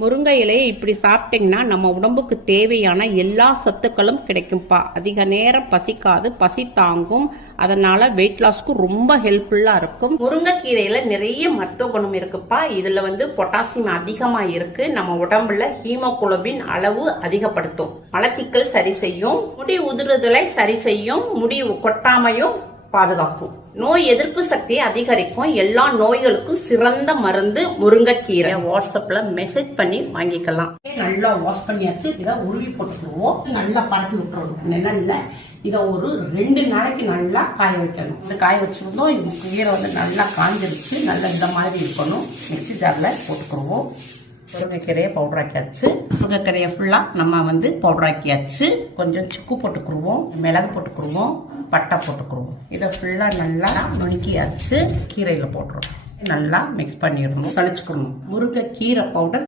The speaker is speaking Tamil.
முருங்கை இலையை இப்படி சாப்பிட்டீங்கன்னா நம்ம உடம்புக்கு தேவையான எல்லா சத்துக்களும் கிடைக்கும்பா. அதிக நேரம் பசிக்காது, பசி தாங்கும். அதனால வெயிட் லாஸ்க்கு ரொம்ப ஹெல்ப்ஃபுல்லா இருக்கும். முருங்கைக்கீரையில நிறைய மருத்துவ குணம் இருக்குப்பா. இதுல பொட்டாசியம் அதிகமா இருக்கு. நம்ம உடம்புல ஹீமோகுளோபின் அளவு அதிகப்படுத்தும். மலச்சிக்கல் சரி செய்யும், முடி உதிர்தலை சரி செய்யும், முடி கொட்டாமையும் பாதுகாக்கும். நோய் எதிர்ப்பு சக்தியை அதிகரிக்கும். எல்லா நோய்களுக்கும் சிறந்த மருந்து முருங்கைக்கீரை. வாட்ஸ்அப்ல மெசேஜ் பண்ணி வாங்கிக்கலாம். நல்லா வாஷ் பண்ணியாச்சு. இதை உருவி போட்டுக்குவோம். நல்லா பரப்பி விட்டுறணும் நிழல்ல. இதை ஒரு 2 நாளைக்கு நல்லா காய வைக்கணும். இந்த காய வச்சிருந்தோம். கீரை நல்லா காஞ்சிருச்சு. நல்லா இந்த மாதிரி இருக்கணும். மிக்சி ஜார்ல போட்டுக்குருவோம். முருங்கைக்கீரையை பவுடர் ஆக்கியாச்சு. முருங்கைக்கீரையை ஃபுல்லா நம்ம பவுடர் ஆக்கியாச்சு. கொஞ்சம் சுக்கு போட்டுக்குருவோம், மிளகு போட்டுக்குருவோம், பட்டை போட்டுக்குருவோம். இதை ஃபுல்லா நல்லா நுணுக்கியாச்சு. கீரையில போட்டுருவோம். நல்லா மிக்ஸ் பண்ணிடணும், சளிச்சுக்கணும். முருங்கைக்கீரை பவுடர்